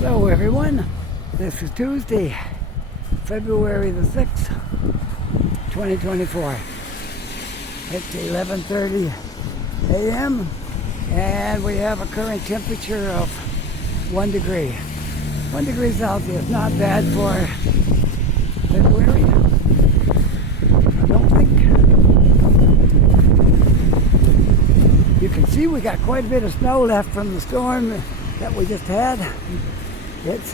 Hello everyone, this is Tuesday, February the 6th, 2024. It's 11:30 a.m. and we have a current temperature of 1 degree. 1 degree Celsius, not bad for February, I don't think. You can see we got quite a bit of snow left from the storm that we just had. It's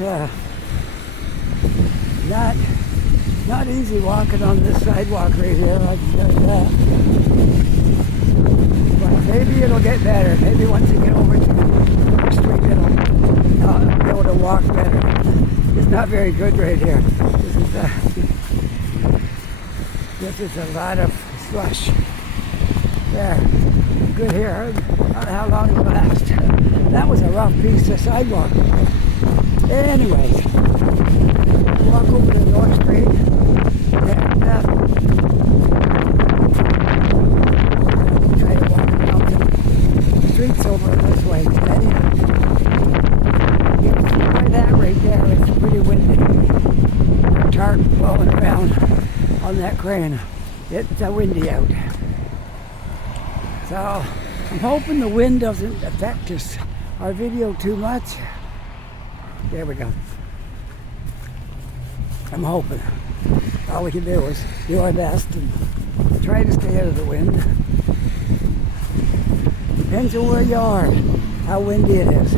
not easy walking on this sidewalk right here, I can tell you that. But maybe it'll get better. Maybe once you get over to the street, it'll be able to walk better. It's not very good right here. This is a lot of slush. There, good here. I don't know how long it'll last. That was a rough piece of sidewalk. Anyways, walk over to North Street and try to walk around the streets over this way today. You can see by that right there, it's pretty windy. Tarp blowing around on that crane. It's windy out. So I'm hoping the wind doesn't affect our video too much. There we go. I'm hoping. All we can do is do our best and try to stay out of the wind. Depends on where you are, how windy it is.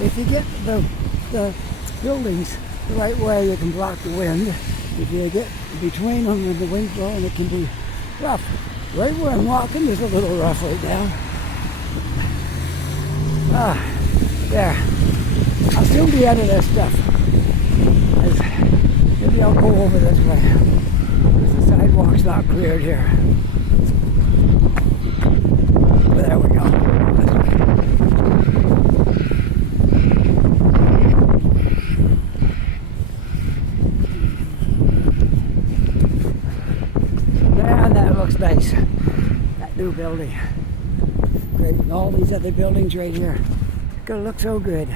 If you get the buildings the right way, you can block the wind. If you get between them and the wind's blowing, it can be rough. Right where I'm walking is a little rough right now. There. I'll soon be out of this stuff. Maybe I'll go over this way, because the sidewalk's not cleared here. But there we go. Nice, that new building. Great, and all these other buildings right here. It's gonna look so good.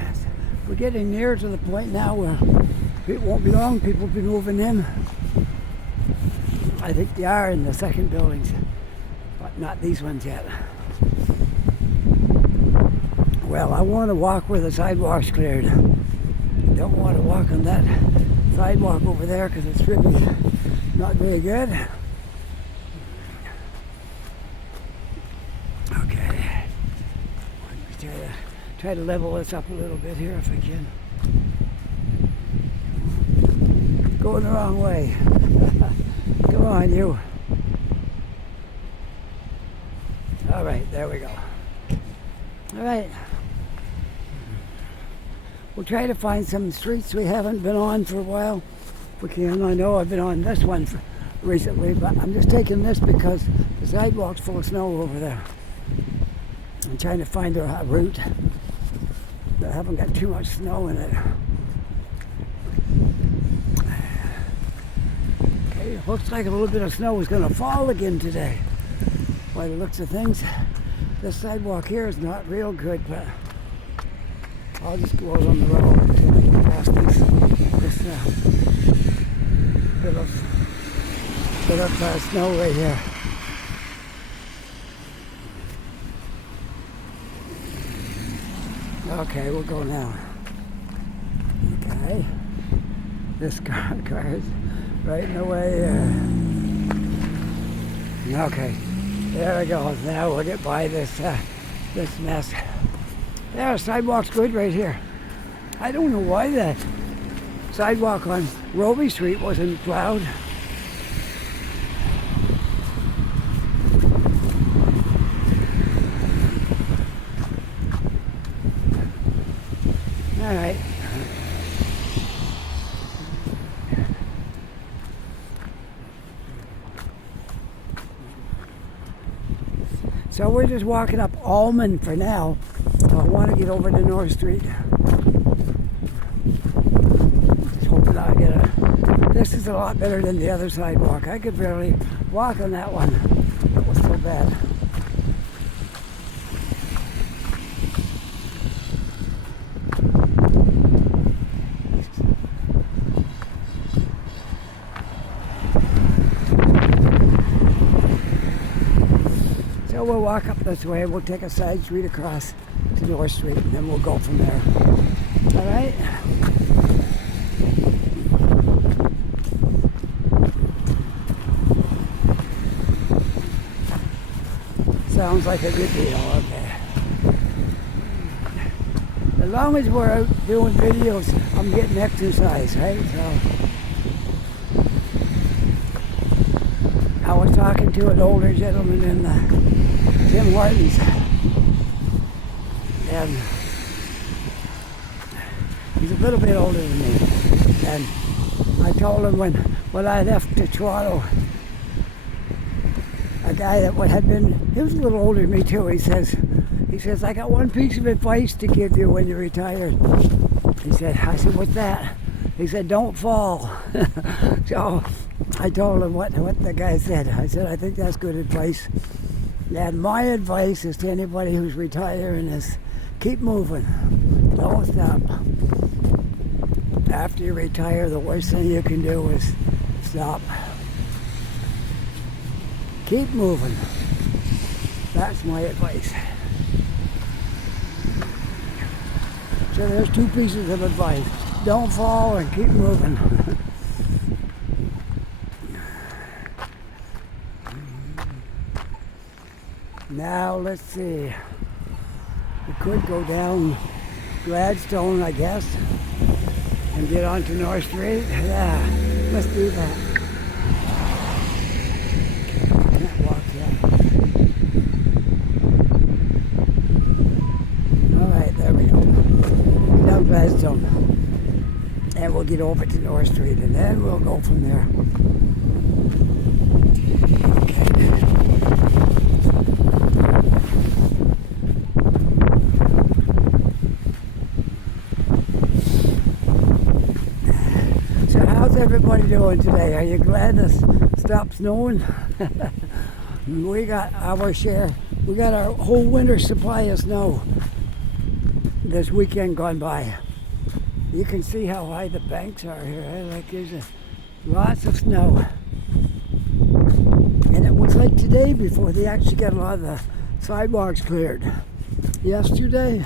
We're getting near to the point now where it won't be long, people will be moving in. I think they are in the second buildings, but not these ones yet. Well, I want to walk where the sidewalk's cleared. I don't want to walk on that sidewalk over there because it's really not very good. Try to level this up a little bit here if I can. Going the wrong way. Come on, you. All right, there we go. All right. We'll try to find some streets we haven't been on for a while. If we can. I know I've been on this one recently, but I'm just taking this because the sidewalk's full of snow over there. I'm trying to find a route that haven't got too much snow in it. Okay, it looks like a little bit of snow is going to fall again today. By the looks of things, this sidewalk here is not real good, but I'll just go out on the road until I can pass this bit of snow right here. Okay, we'll go now. Okay. This car is right in the way. Okay, there we go. Now we'll get by this mess. There, sidewalk's good right here. I don't know why the sidewalk on Roby Street wasn't plowed. All right. So we're just walking up Almond for now. I want to get over to North Street. Just hoping I'll get a This is a lot better than the other sidewalk. I could barely walk on that one. It was so bad. So we'll walk up this way. We'll take a side street across to North Street, and then we'll go from there. All right? Sounds like a good deal. Okay. As long as we're out doing videos, I'm getting exercise, right? So I was talking to an older gentleman in Tim Hortons, and he's a little bit older than me. And I told him when I left to Toronto, a guy that he was a little older than me too. He says, I got one piece of advice to give you when you're retired. I said, what's that? He said, don't fall. So I told him what the guy said. I said, I think that's good advice. And my advice is to anybody who's retiring is keep moving. Don't stop. After you retire, the worst thing you can do is stop. Keep moving. That's my advice. So there's two pieces of advice. Don't fall and keep moving. Now let's see. We could go down Gladstone, I guess, and get onto North Street. Yeah, let's do that. Can't walk yet. Alright, there we go. Down Gladstone. And we'll get over to North Street, and then we'll go from there. Everybody doing today? Are you glad to stop snowing? We got our share. We got our whole winter supply of snow this weekend gone by. You can see how high the banks are here. Right? Like there's lots of snow. And it looks like today before they actually got a lot of the sidewalks cleared. Yesterday,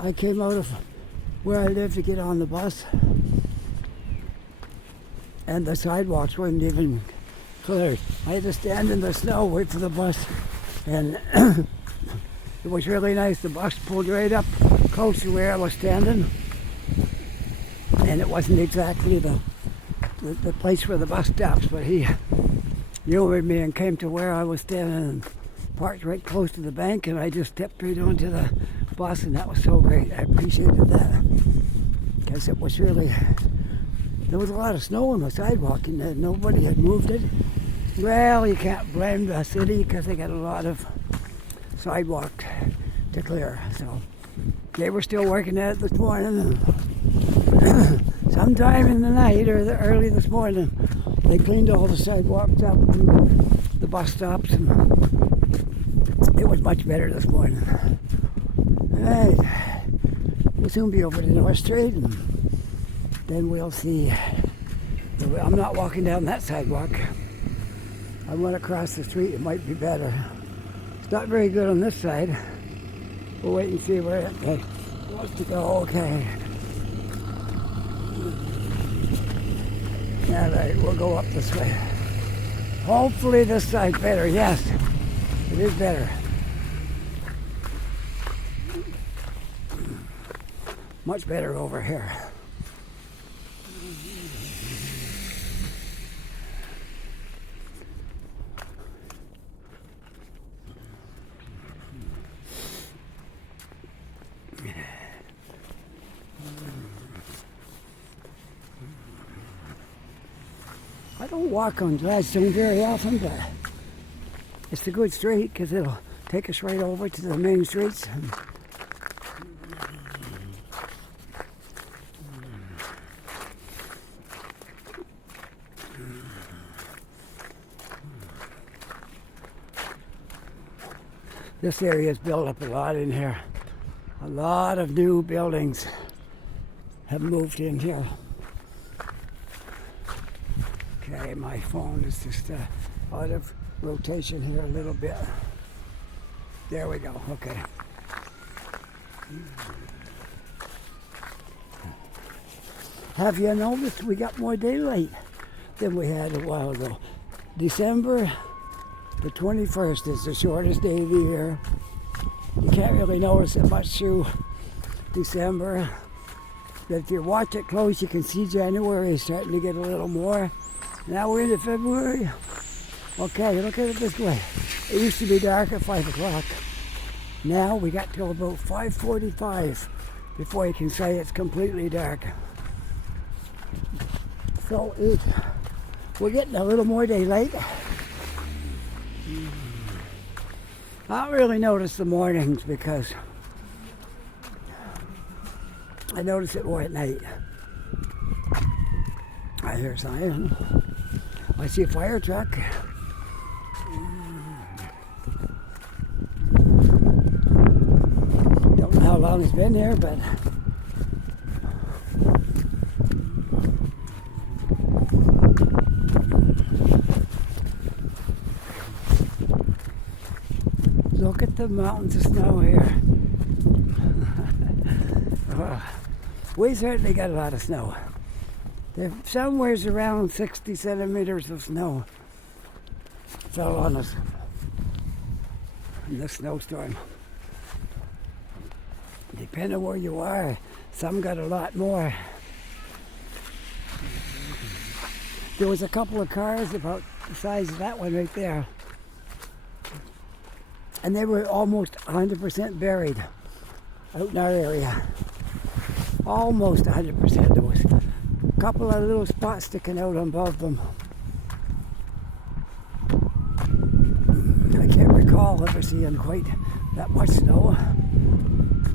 I came out of where I live to get on the bus, and the sidewalks weren't even cleared. I had to stand in the snow, wait for the bus, and it was really nice. The bus pulled right up close to where I was standing, and it wasn't exactly the place where the bus stops, but he humored me and came to where I was standing and parked right close to the bank, and I just stepped right onto the bus, and that was so great. I appreciated that, because it was really... There was a lot of snow on the sidewalk, and nobody had moved it. Well, you can't blame the city because they got a lot of sidewalk to clear. So they were still working at it this morning. Sometime in the night or early this morning, they cleaned all the sidewalks up and the bus stops, and it was much better this morning. All right, we'll soon be over to North Street, and then we'll see. I'm not walking down that sidewalk. I went across the street. It might be better. It's not very good on this side. We'll wait and see where it wants to go. Okay. All right, we'll go up this way. Hopefully this side's better. Yes, it is better. Much better over here. I don't walk on Gladstone very often, but it's a good street because it'll take us right over to the main streets. This area is built up a lot in here. A lot of new buildings have moved in here. Okay, my phone is just out of rotation here a little bit. There we go, okay. Have you noticed we got more daylight than we had a while ago? December the 21st is the shortest day of the year. You can't really notice it much through December. But if you watch it close, you can see January is starting to get a little more. Now we're into February. Okay, look at it this way. It used to be dark at 5 o'clock. Now we got till about 5:45 before you can say it's completely dark. So we're getting a little more daylight. I don't really notice the mornings because I notice it more at night. I hear a siren. I see a fire truck. Don't know how long it's been there, but look at the mountains of snow here. We certainly got a lot of snow. There's somewhere's around 60 centimeters of snow fell on us in this snowstorm. Depending on where you are, some got a lot more. There was a couple of cars about the size of that one right there, and they were almost 100% buried out in our area. Almost 100%. There was a couple of little spots sticking out on above them. I can't recall ever seeing quite that much snow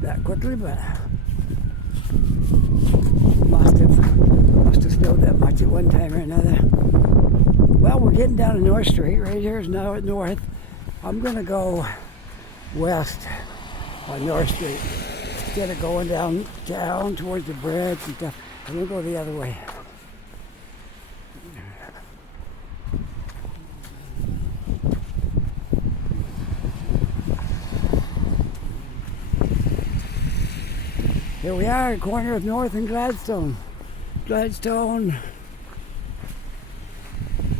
that quickly, but must have snowed that much at one time or another. Well, we're getting down to North Street. Right here is now at North. I'm going to go west on North Street instead of going down towards the bridge and stuff. I'm going to go the other way. Here we are, corner of North and Gladstone. Gladstone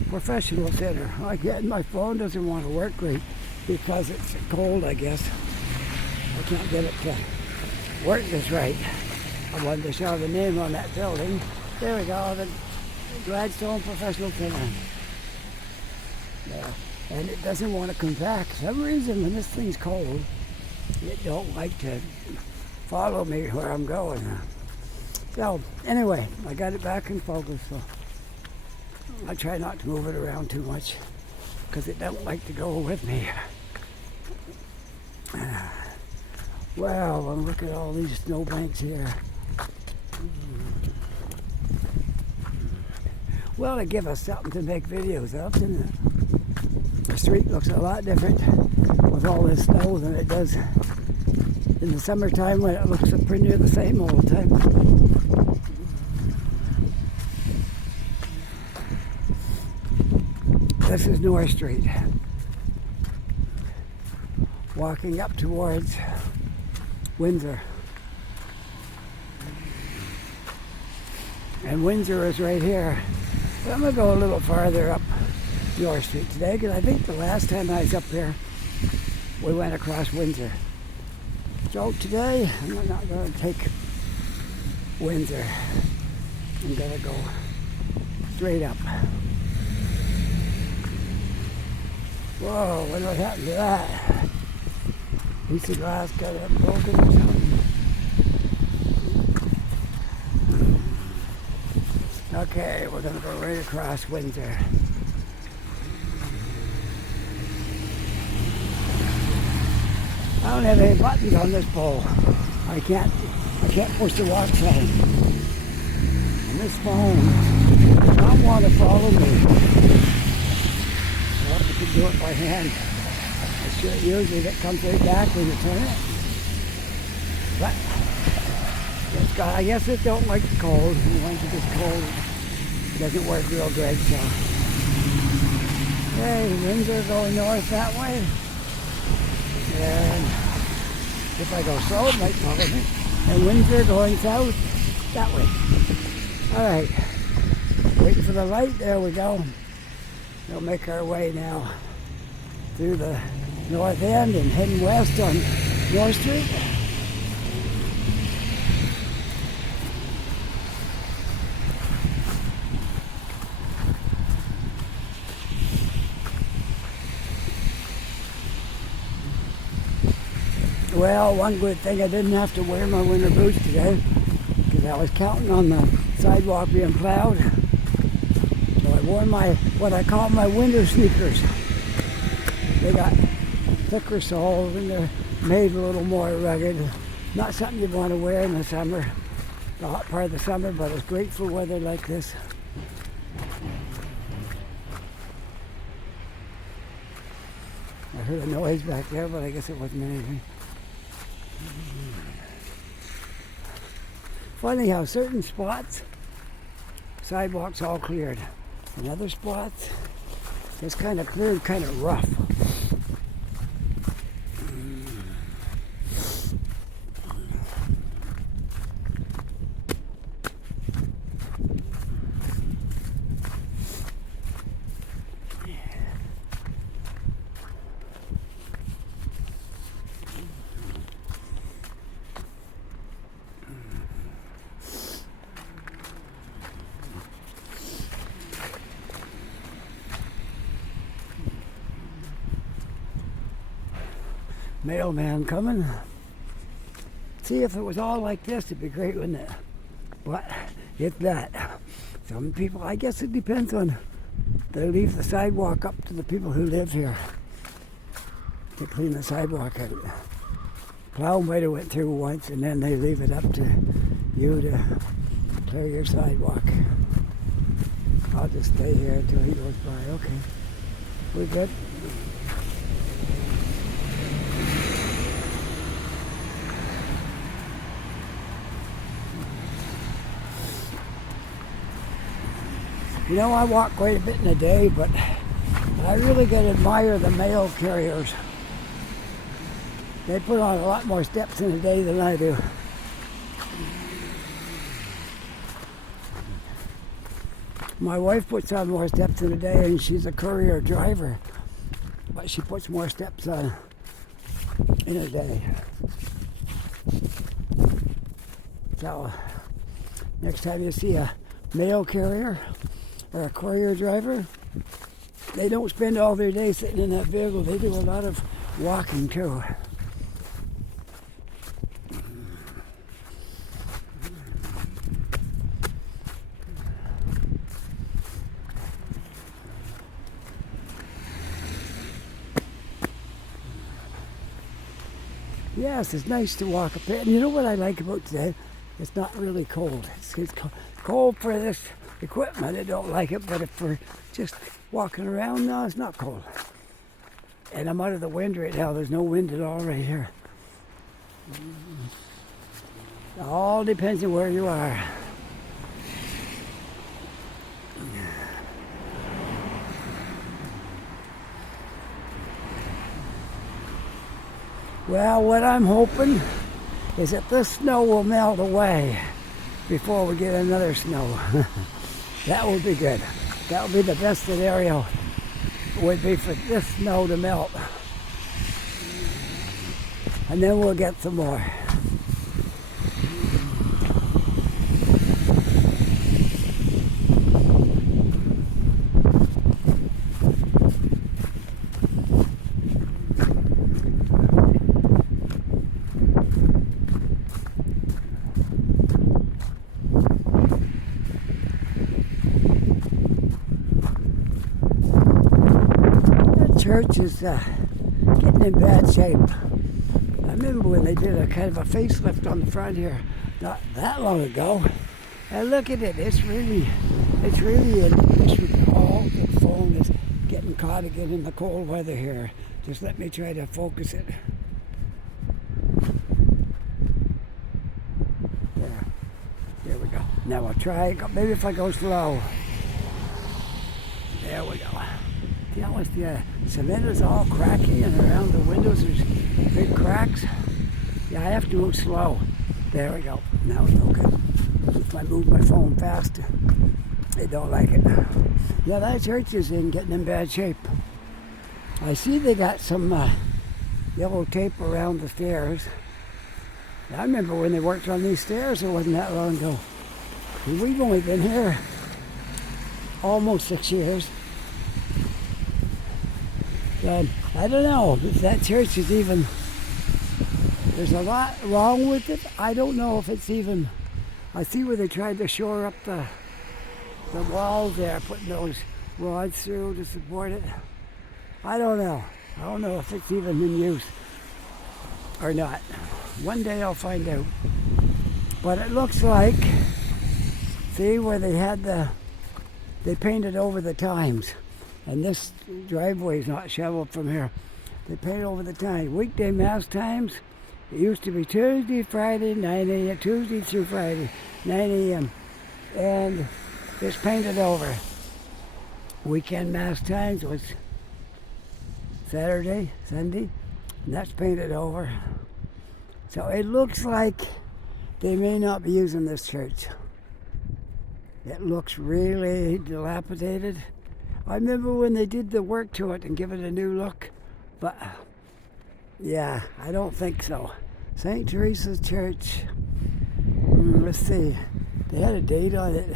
Professional Center. Again, my phone doesn't want to work great because it's cold, I guess. I can't get it to work just right. I wanted to show the name on that building. There we go, the Gladstone Professional Center. Yeah. And it doesn't want to come back. For some reason, when this thing's cold, it don't like to follow me where I'm going. So, anyway, I got it back in focus, so I try not to move it around too much because it don't like to go with me. Well, look at all these snowbanks here. Well, they give us something to make videos of, doesn't it? The street looks a lot different with all this snow than it does in the summertime when it looks pretty near the same all the time. This is North Street. Walking up towards Windsor. And Windsor is right here. But I'm going to go a little farther up North Street today because I think the last time I was up here we went across Windsor. So today I'm not going to take Windsor. I'm going to go straight up. Whoa, what happened to that? Piece of glass got it broken or something. Okay, we're going to go right across Windsor. I don't have any buttons on this pole. I can't push the walk sign. And this phone does not want to follow me. Well, I can do it by hand. Usually that comes right back when you turn it. But I guess it don't like the cold. Once it gets cold, it doesn't work real good. So, okay, winds are going north that way. And if I go slow, it might follow me. And winds are going south that way. All right, waiting for the light. There we go. We'll make our way now through the north end and heading west on North Street. Well, one good thing, I didn't have to wear my winter boots today because I was counting on the sidewalk being plowed. So I wore what I call my winter sneakers. They got thicker soles and they're made a little more rugged. Not something you'd want to wear in the summer, the hot part of the summer, but it's great for weather like this. I heard a noise back there, but I guess it wasn't anything. Funny how certain spots, sidewalks all cleared. And other spots, it's kind of cleared, kind of rough. Mailman coming. See, if it was all like this, it'd be great, wouldn't it? But it's not. Some people, I guess it depends on, they leave the sidewalk up to the people who live here to clean the sidewalk out. Plow might have went through once and then they leave it up to you to clear your sidewalk. I'll just stay here until he goes by. Okay, we're good. You know, I walk quite a bit in a day, but I really got to admire the mail carriers. They put on a lot more steps in a day than I do. My wife puts on more steps in a day, and she's a courier driver, but she puts more steps on in a day. So, next time you see a mail carrier or a courier driver, they don't spend all their day sitting in that vehicle. They do a lot of walking too. Yes, it's nice to walk up there. And you know what I like about today? It's not really cold. It's cold for this equipment. I don't like it, but if we're just walking around, no, it's not cold. And I'm out of the wind right now. There's no wind at all right here. It all depends on where you are. Well, what I'm hoping is that this snow will melt away before we get another snow. That would be good. That would be the best scenario, would be for this snow to melt. And then we'll get some more. Church is getting in bad shape. I remember when they did a kind of a facelift on the front here not that long ago. And look at it, it's really in issue. All the phone is getting caught again in the cold weather here. Just let me try to focus it. There we go. Now I'll try, maybe if I go slow. There we go. See how much the cement is all cracky and around the windows there's big cracks? Yeah, I have to move slow. There we go. Now it's okay. If I move my phone fast, they don't like it. Yeah, that church is getting in bad shape. I see they got some yellow tape around the stairs. I remember when they worked on these stairs, it wasn't that long ago. And we've only been here almost 6 years. And I don't know if that church is even, there's a lot wrong with it. I don't know if it's even, I see where they tried to shore up the walls there, putting those rods through to support it. I don't know. I don't know if it's even in use or not. One day I'll find out. But it looks like, see where they had they painted over the times. And this driveway is not shoveled from here. They painted over the times. Weekday mass times, it used to be Tuesday, Friday, 9 a.m., Tuesday through Friday, 9 a.m. And it's painted over. Weekend mass times was Saturday, Sunday, and that's painted over. So it looks like they may not be using this church. It looks really dilapidated. I remember when they did the work to it and give it a new look, but yeah, I don't think so. St. Teresa's Church, let's see, they had a date on it,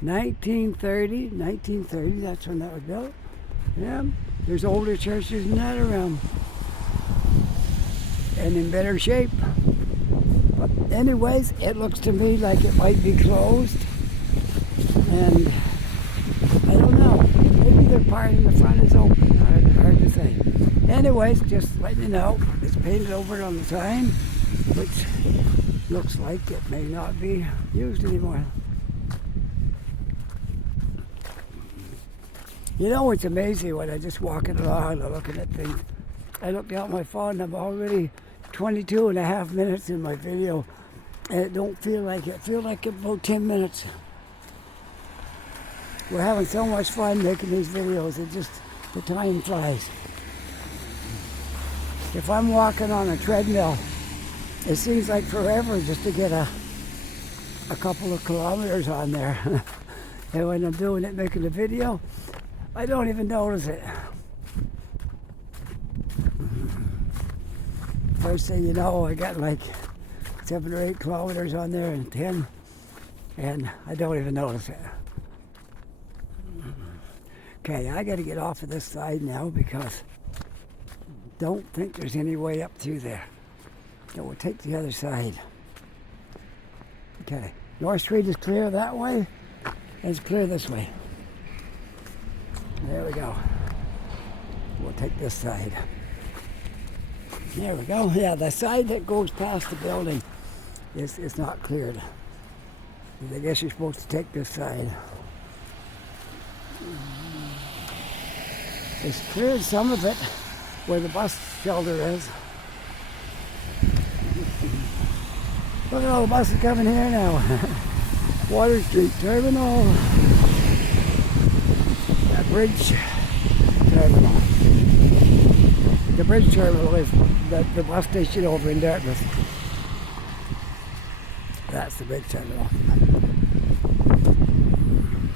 1930, that's when that was built. Yeah, there's older churches than that around and in better shape. But anyways, it looks to me like it might be closed, and I don't know, maybe their part in the front is open, hard to say. Anyways, just letting you know, it's painted over on the sign, which looks like it may not be used anymore. You know, it's amazing when I just walking along and looking at things. I looked out my phone and I'm already 22 and a half minutes in my video, and it don't feel like it. Feel like about 10 minutes. We're having so much fun making these videos, the time flies. If I'm walking on a treadmill, it seems like forever just to get a couple of kilometers on there. And when I'm doing it, making a video, I don't even notice it. First thing you know, I got like 7 or 8 kilometers on there and 10, and I don't even notice it. Okay, I got to get off of this side now because don't think there's any way up through there. So we'll take the other side. Okay, North Street is clear that way, and it's clear this way. There we go. We'll take this side. There we go. Yeah, the side that goes past the building is not cleared. I guess you're supposed to take this side. It's cleared some of it where the bus shelter is. Look at all the buses coming here now. Water Street Terminal. Bridge Terminal. The Bridge Terminal is the bus station over in Dartmouth. That's the Bridge Terminal.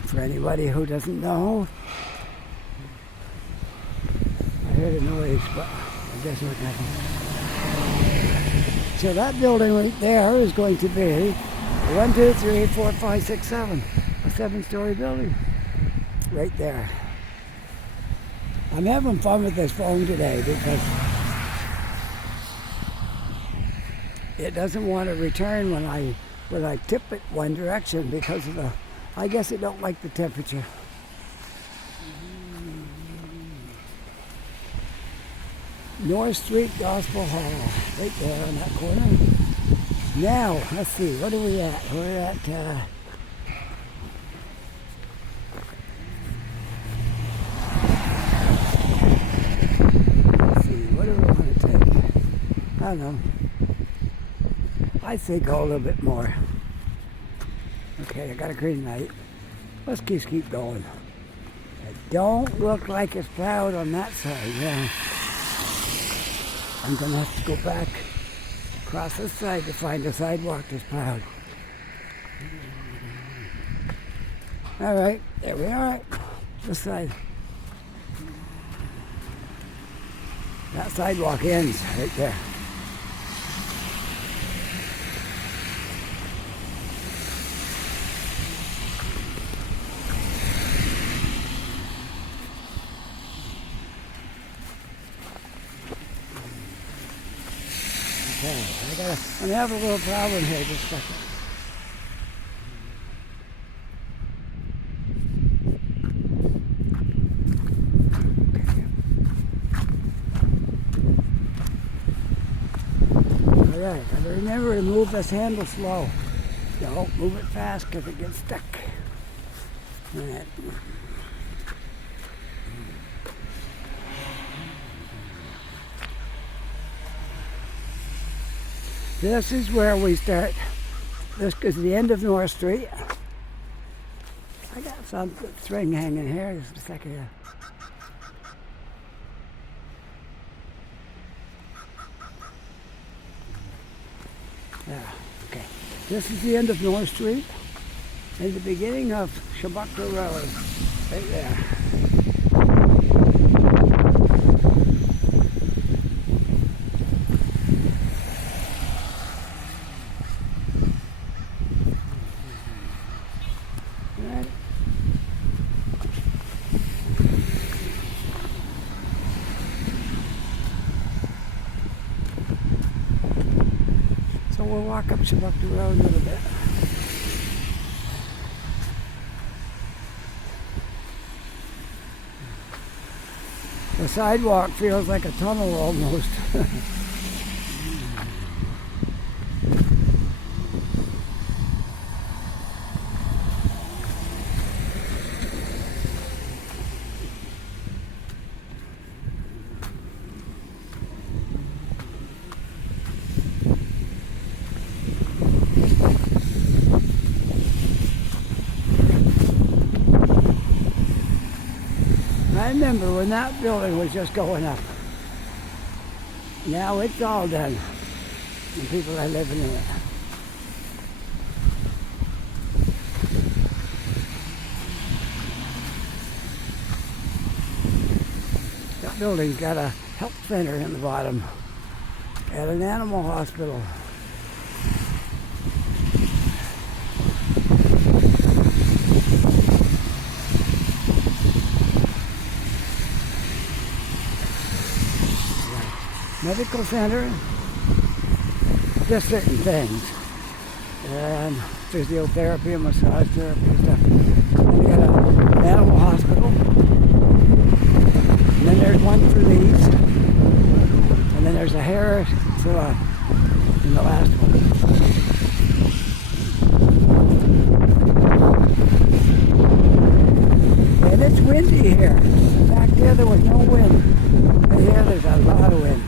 For anybody who doesn't know, I heard a noise, but I guess it was nothing. So that building right there is going to be 1, 2, 3, 4, 5, 6, 7. A 7-story building. Right there. I'm having fun with this phone today because it doesn't want to return when I tip it one direction because of I guess it don't like the temperature. North Street Gospel Hall, right there on that corner. Now, let's see, what are we at? We're at don't know. I'd say go a little bit more. Okay, I got a green light. Let's just keep going. It don't look like it's plowed on that side, yeah. I'm gonna have to go back across this side to find a sidewalk that's plowed. All right, there we are. This side. That sidewalk ends right there. Okay, I'm having a little problem here, just a second. Alright, gotta remember to move this handle slow. Don't move it fast because it gets stuck. Alright. This is where we start. This is the end of North Street. I got some string hanging here. Just a second here. Yeah, okay. This is the end of North Street and the beginning of Shabukta Road. Right there. So we'll walk up Shabukta Road a little bit. The sidewalk feels like a tunnel almost. I remember when that building was just going up. Now it's all done. And people are living in it. That building's got a health center in the bottom and an animal hospital. Medical center, just certain things, and physiotherapy and massage therapy and stuff. Then you got an animal hospital, and then there's one for these, and then there's a hair salon in the last one. And it's windy here. Back there was no wind, but here there's a lot of wind.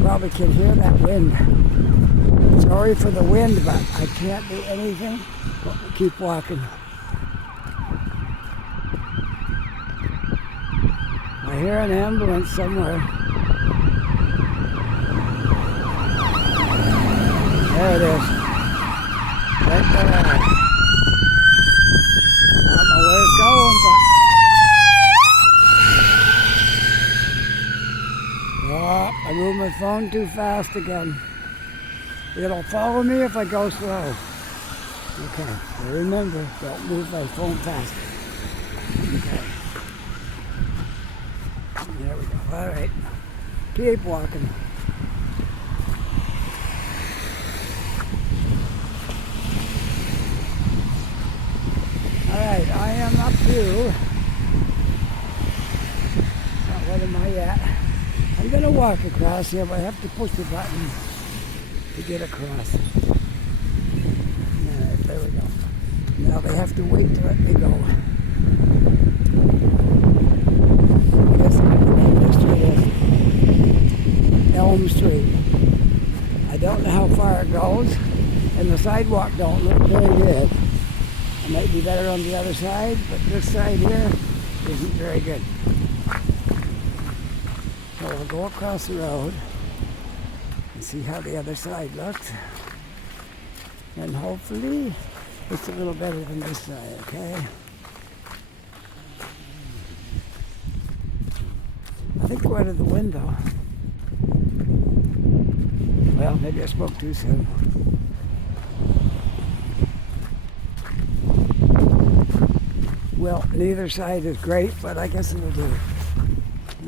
Probably can hear that wind. Sorry for the wind, but I can't do anything but keep walking. I hear an ambulance somewhere. There it is. Right there. I don't know where it's going, but I moved my phone too fast again. It'll follow me if I go slow. Okay, so remember, don't move my phone fast. Okay. There we go. All right. Keep walking. All right, I am up to, what am I at? I'm going to walk across here, but I have to push the button to get across. There we go. Now they have to wait to let me go. I guess the name of the street is Elm Street. I don't know how far it goes, and the sidewalk don't look very good. It might be better on the other side, but this side here isn't very good. So we'll go across the road and see how the other side looks. And hopefully it's a little better than this side, okay? I think we're out of the window. Well, maybe I spoke too soon. Well, neither side is great, but I guess it'll do.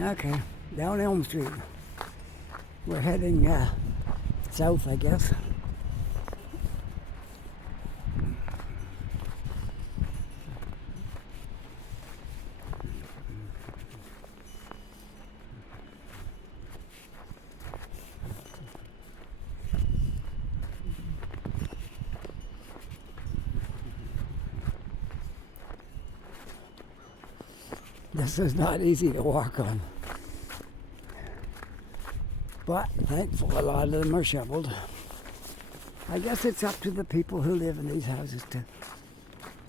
Okay, down Elm Street. We're heading south, I guess. This is not easy to walk on. But thankfully a lot of them are shoveled. I guess it's up to the people who live in these houses to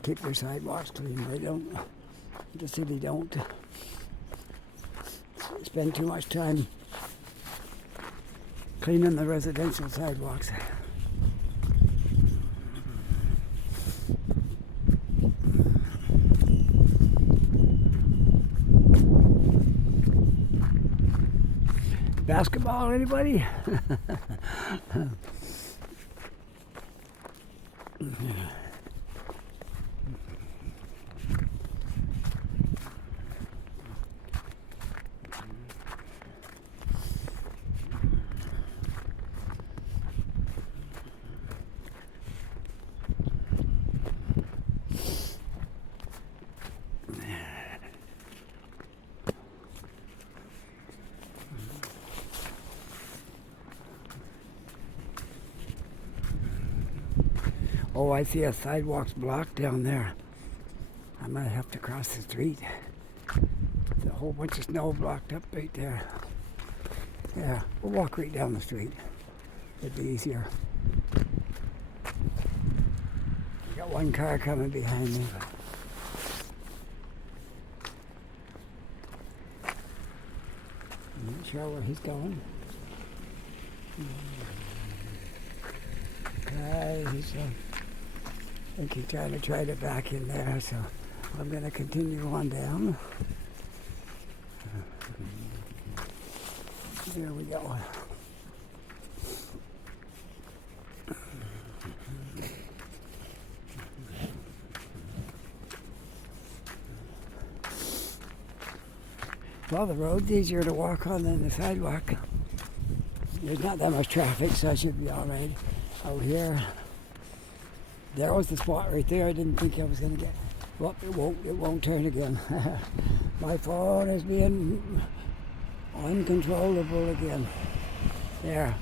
keep their sidewalks clean. They don't, the city don't spend too much time cleaning the residential sidewalks. Basketball, anybody? Oh, I see a sidewalk's blocked down there. I might have to cross the street. There's a whole bunch of snow blocked up right there. Yeah, we'll walk right down the street. It'd be easier. Got one car coming behind me. I'm not sure where he's going. Okay, I think he's trying to try to back in there, so I'm going to continue on down. There we go. Well, the road's easier to walk on than the sidewalk. There's not that much traffic, so I should be all right out here. There was the spot right there. I didn't think I was going to get. Well, it won't turn again. My phone is being uncontrollable again. There.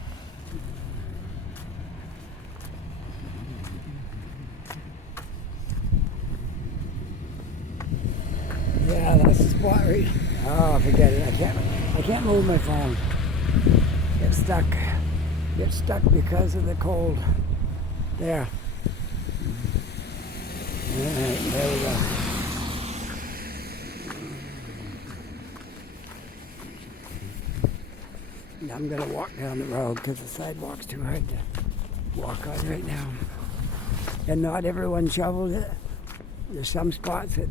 Yeah, that's the spot right. Oh, forget it. I can't move my phone. Get stuck. Get stuck because of the cold. There. All right, there we go. I'm going to walk down the road because the sidewalk's too hard to walk on right now. And not everyone shoveled it. There's some spots that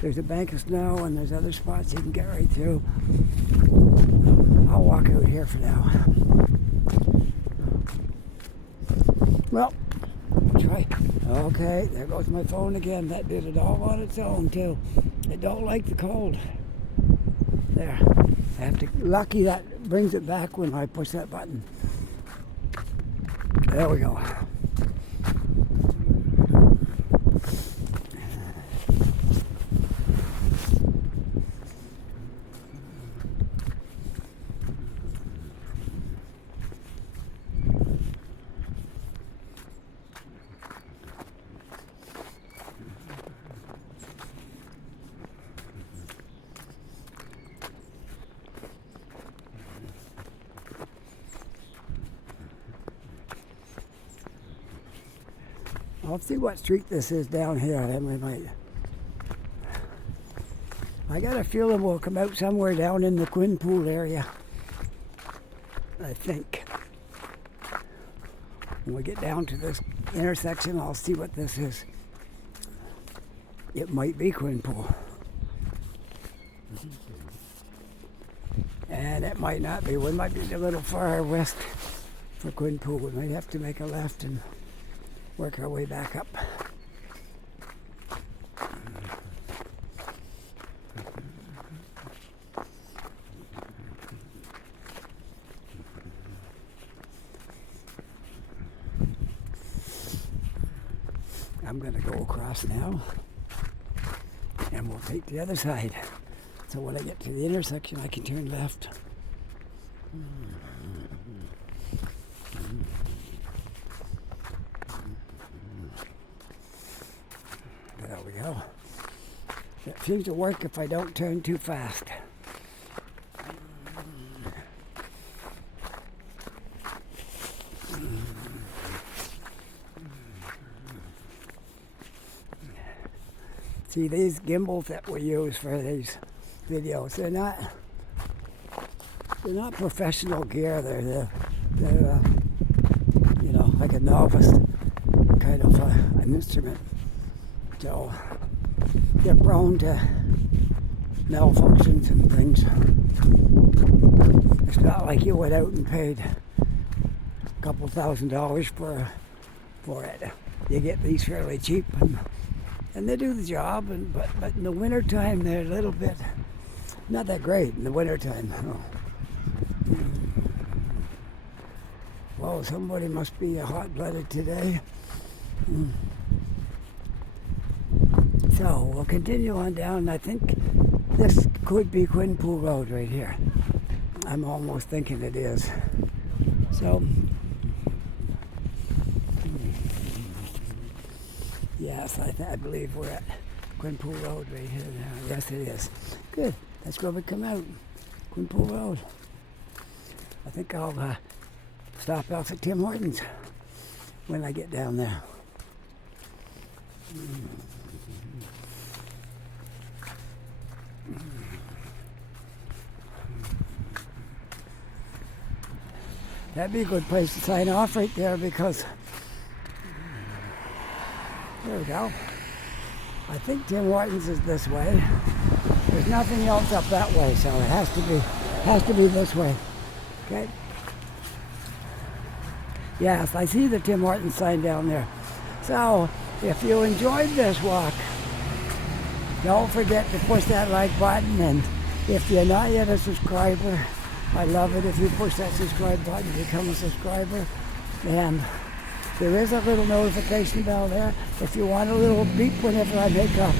there's a bank of snow and there's other spots you can get right through. I'll walk out here for now. Well, try. Okay, there goes my phone again. That did it all on its own too. It don't like the cold. There. I have to. Lucky that brings it back when I push that button. There we go. I'll see what street this is down here, then we might. I got a feeling we'll come out somewhere down in the Quinpool area. I think. When we get down to this intersection, I'll see what this is. It might be Quinpool. And it might not be. We might be a little far west for Quinpool. We might have to make a left and work our way back up. I'm going to go across now, and we'll take the other side. So when I get to the intersection, I can turn left. There we go. It seems to work if I don't turn too fast. See, these gimbals that we use for these videos, they're not professional gear. They're like a novice kind of an instrument. So they're prone to malfunctions and things. It's not like you went out and paid a couple $1,000 for it. You get these fairly cheap, and they do the job. But in the wintertime, they're a little bit not that great in the wintertime. Well, somebody must be hot-blooded today. So we'll continue on down. I think this could be Quinpool Road right here. I'm almost thinking it is. So, yes, I believe we're at Quinpool Road right here now. Yes, it is. Good. That's where we come out. Quinpool Road. I think I'll stop off at Tim Hortons when I get down there. That'd be a good place to sign off right there, because there we go. I think Tim Hortons is this way. There's nothing else up that way, so it has to be this way. Okay. Yes, I see the Tim Hortons sign down there. So if you enjoyed this walk, don't forget to push that like button, and if you're not yet a subscriber, I love it if you push that subscribe button, become a subscriber. And there is a little notification bell there. If you want a little beep whenever I make a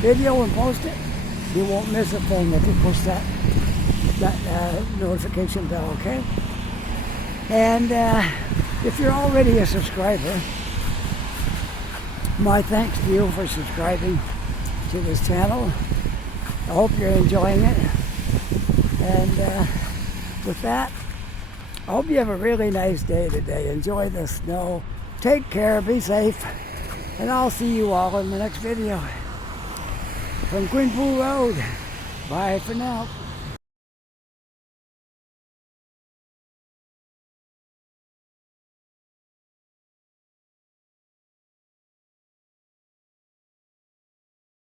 video and post it, you won't miss a thing if you push that notification bell, okay? And if you're already a subscriber, my thanks to you for subscribing to this channel. I hope you're enjoying it. And with that, I hope you have a really nice day today. Enjoy the snow. Take care, be safe, and I'll see you all in the next video from Quinpool Road. Bye for now.